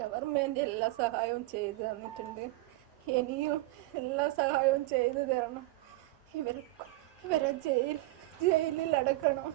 Government എല്ലാ സഹായവും ചെയ്തു തന്നിട്ടുണ്ട്. ഇനിയും എല്ലാ സഹായവും ചെയ്തു തരണം. ഇവരെ ജയിലിൽ അടക്കണം.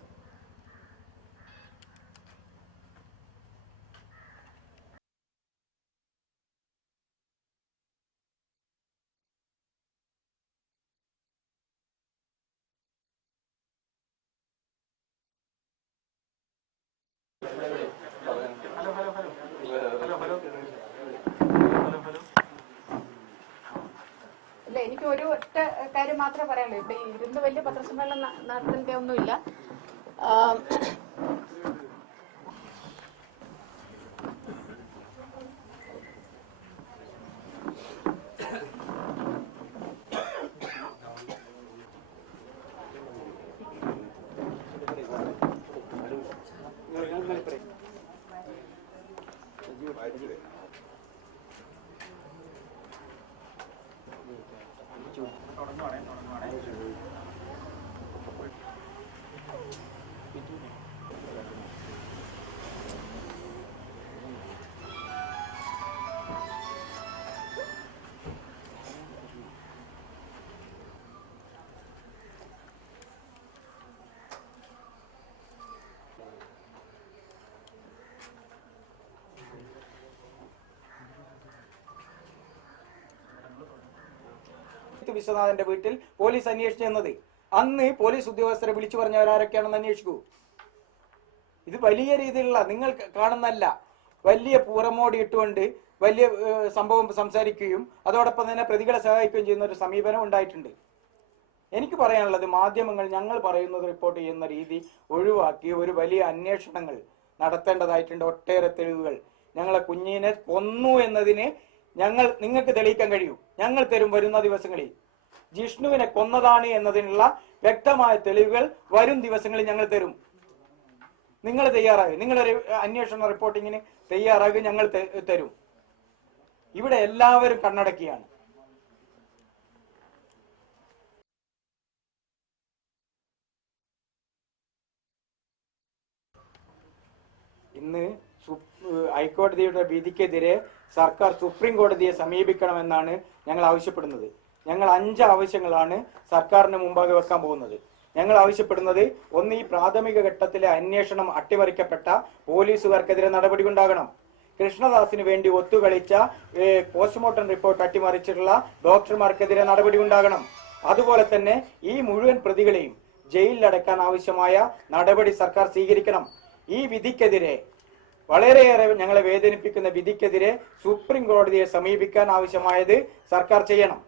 ഇല്ല, എനിക്ക് ഒരു ഒറ്റ കാര്യം മാത്രമേ പറയാനുള്ളൂ. ഇവിടെ ഇരുന്ന് വലിയ പത്രസമ്മേളനം നടത്തേണ്ട ഒന്നുമില്ല. വിശ്വനാഥന്റെ വീട്ടിൽ പോലീസ് അന്വേഷിച്ചെന്നത് അന്ന് പോലീസ് ഉദ്യോഗസ്ഥരെ വിളിച്ചു പറഞ്ഞവരാരൊക്കെയാണെന്ന് അന്വേഷിക്കൂ. ഇത് വലിയ രീതിയിലുള്ള നിങ്ങൾ കാണുന്നല്ല, വലിയ പുറമോടി ഇട്ടുകൊണ്ട് വലിയ സംഭവം സംസാരിക്കുകയും അതോടൊപ്പം തന്നെ പ്രതികളെ സഹായിക്കുകയും ചെയ്യുന്ന ഒരു സമീപനം ഉണ്ടായിട്ടുണ്ട്. എനിക്ക് പറയാനുള്ളത്, മാധ്യമങ്ങൾ ഞങ്ങൾ പറയുന്നത് റിപ്പോർട്ട് ചെയ്യുന്ന രീതി ഒഴിവാക്കി ഒരു വലിയ അന്വേഷണങ്ങൾ നടത്തേണ്ടതായിട്ടുണ്ട്. ഒട്ടേറെ തെളിവുകൾ, ഞങ്ങളെ കുഞ്ഞിനെ കൊന്നു എന്നതിന് നിങ്ങൾക്ക് തെളിയിക്കാൻ കഴിയൂ. ഞങ്ങൾ തരും വരുന്ന ദിവസങ്ങളിൽ. ജിഷ്ണുവിനെ കൊന്നതാണ് എന്നതിനുള്ള വ്യക്തമായ തെളിവുകൾ വരും ദിവസങ്ങളിൽ ഞങ്ങൾ തരും. നിങ്ങൾ തയ്യാറാകും, നിങ്ങളൊരു അന്വേഷണ റിപ്പോർട്ടിങ്ങിന് തയ്യാറാകും, ഞങ്ങൾ തരും. ഇവിടെ എല്ലാവരും കണ്ണടക്കിയാണ്. ഇന്ന് ഹൈക്കോടതിയുടെ വിധിക്കെതിരെ സർക്കാർ സുപ്രീം കോടതിയെ സമീപിക്കണമെന്നാണ് ഞങ്ങൾ ആവശ്യപ്പെടുന്നത്. ഞങ്ങൾ 5 ആവശ്യങ്ങളാണ് സർക്കാരിന് മുമ്പാകെ വെക്കാൻ പോകുന്നത്. ഞങ്ങൾ ആവശ്യപ്പെടുന്നത്, ഒന്ന്, ഈ പ്രാഥമിക ഘട്ടത്തിലെ അന്വേഷണം അട്ടിമറിക്കപ്പെട്ട പോലീസുകാർക്കെതിരെ നടപടി ഉണ്ടാകണം. കൃഷ്ണദാസിന് വേണ്ടി ഒത്തുകളിച്ച പോസ്റ്റ്മോർട്ടം റിപ്പോർട്ട് അട്ടിമറിച്ചിട്ടുള്ള ഡോക്ടർമാർക്കെതിരെ നടപടി ഉണ്ടാകണം. അതുപോലെ തന്നെ ഈ മുഴുവൻ പ്രതികളെയും ജയിലിലടക്കാൻ ആവശ്യമായ നടപടി സർക്കാർ സ്വീകരിക്കണം. ഈ വിധിക്കെതിരെ, വളരെയേറെ ഞങ്ങളെ വേദനിപ്പിക്കുന്ന വിധിക്കെതിരെ സുപ്രീം കോടതിയെ സമീപിക്കാൻ ആവശ്യമായത് സർക്കാർ ചെയ്യണം.